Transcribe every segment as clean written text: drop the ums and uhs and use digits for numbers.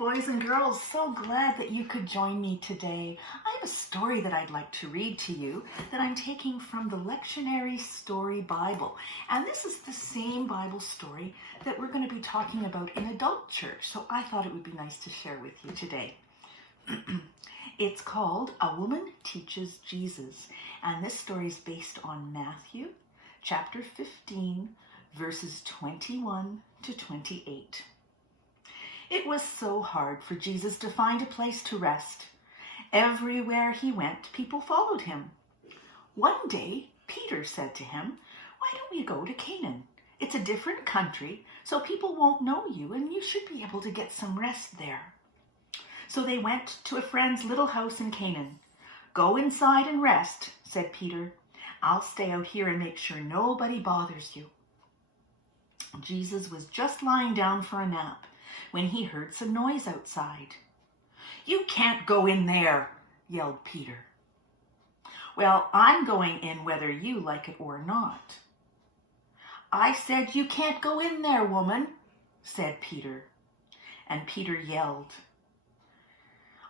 boys and girls. So glad that you could join me today. I have a story that I'd like to read to you that I'm taking from the Lectionary Story Bible. And this is the same Bible story that we're going to be talking about in adult church. So I thought it would be nice to share with you today. It's called A Woman Teaches Jesus. And this story is based on Matthew chapter 15, verses 21 to 28. It was so hard for Jesus to find a place to rest. Everywhere he went, people followed him. One day, Peter said to him, "Why don't we go to Canaan? It's a different country, so people won't know you, and you should be able to get some rest there." So they went to a friend's little house in Canaan. "Go inside and rest," said Peter. "I'll stay out here and make sure nobody bothers you." Jesus was just lying down for a nap when he heard some noise outside. "You can't go in there," yelled Peter. "Well, I'm going in whether you like it or not." "I said you can't go in there, woman," said Peter. And Peter yelled.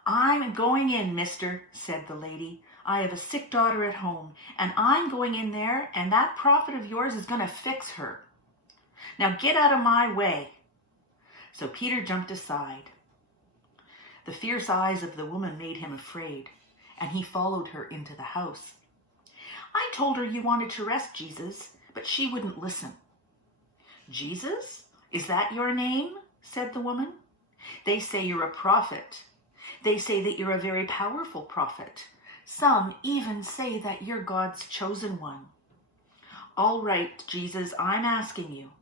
"I'm going in, mister," said the lady. "I have a sick daughter at home, and I'm going in there, and that prophet of yours is going to fix her. Now get out of my way." So Peter jumped aside. The fierce eyes of the woman made him afraid, and he followed her into the house. "I told her you wanted to rest, Jesus, but she wouldn't listen." "Jesus? Is that your name?" said the woman. "They say you're a prophet. They say that you're a very powerful prophet. Some even say that you're God's chosen one." "All right, Jesus, I'm asking you."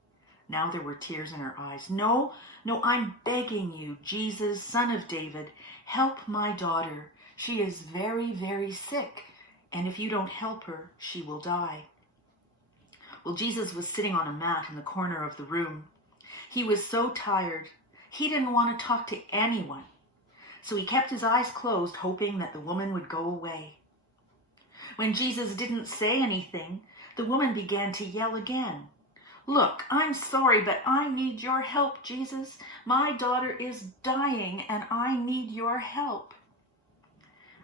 Now there were tears in her eyes. No, I'm begging you, Jesus, Son of David, help my daughter. She is very, very sick, and if you don't help her, she will die." Well, Jesus was sitting on a mat in the corner of the room. He was so tired. He didn't want to talk to anyone. So he kept his eyes closed, hoping that the woman would go away. When Jesus didn't say anything, the woman began to yell again. "Look, I'm sorry, but I need your help, Jesus. My daughter is dying, and I need your help."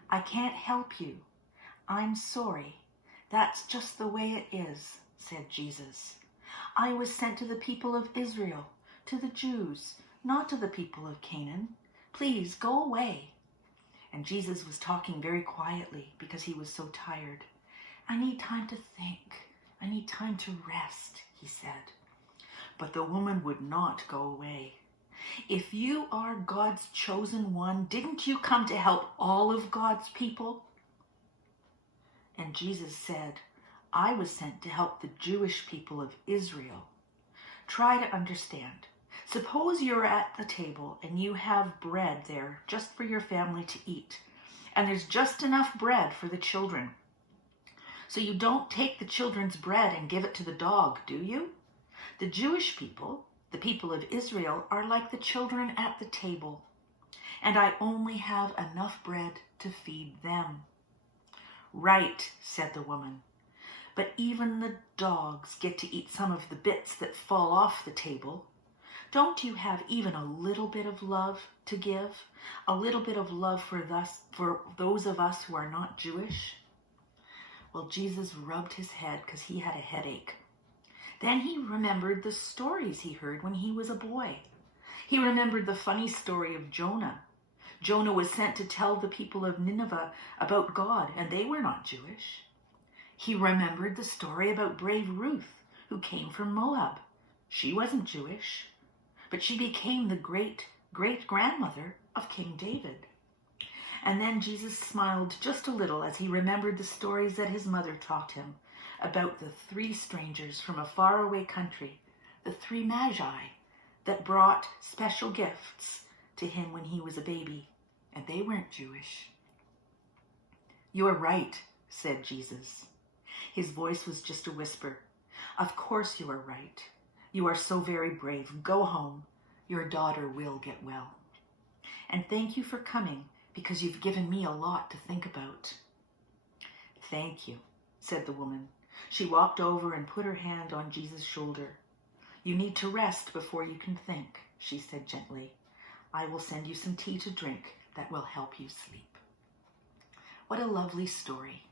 "I can't help you. I'm sorry. That's just the way it is," said Jesus. "I was sent to the people of Israel, to the Jews, not to the people of Canaan. Please go away." And Jesus was talking very quietly because he was so tired. "I need time to think. I need time to rest," he said. But the woman would not go away. "If you are God's chosen one, didn't you come to help all of God's people?" And Jesus said, "I was sent to help the Jewish people of Israel." Try to understand. Suppose you're at the table and you have bread there just for your family to eat, and there's just enough bread for the children. So you don't take the children's bread and give it to the dog, do you? The Jewish people, the people of Israel, are like the children at the table, and I only have enough bread to feed them." "Right," said the woman. "But even the dogs get to eat some of the bits that fall off the table. Don't you have even a little bit of love to give? A little bit of love for those of us who are not Jewish?" Well, Jesus rubbed his head because he had a headache. Then he remembered the stories he heard when he was a boy. He remembered the funny story of Jonah. Jonah was sent to tell the people of Nineveh about God, and they were not Jewish. He remembered the story about brave Ruth, who came from Moab. She wasn't Jewish, but she became the great-great-grandmother of King David. And then Jesus smiled just a little as he remembered the stories that his mother taught him about the 3 strangers from a faraway country, the 3 magi that brought special gifts to him when he was a baby, and they weren't Jewish. "You're right," said Jesus. His voice was just a whisper. "Of course you are right. You are so very brave. Go home. Your daughter will get well. And thank you for coming, because you've given me a lot to think about." "Thank you," said the woman. She walked over and put her hand on Jesus' shoulder. "You need to rest before you can think," she said gently. I will send you some tea to drink that will help you sleep. What a lovely story.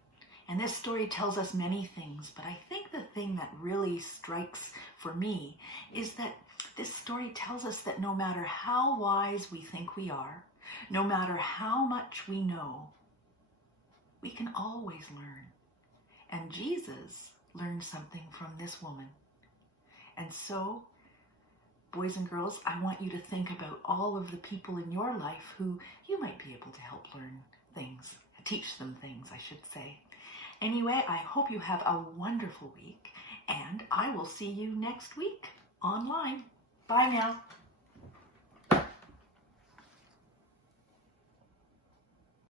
And this story tells us many things, but I think the thing that really strikes for me is that this story tells us that no matter how wise we think we are, no matter how much we know, we can always learn. And Jesus learned something from this woman. And so, boys and girls, I want you to think about all of the people in your life who you might be able to help learn things, teach them things, I should say. Anyway, I hope you have a wonderful week, and I will see you next week online. Bye now.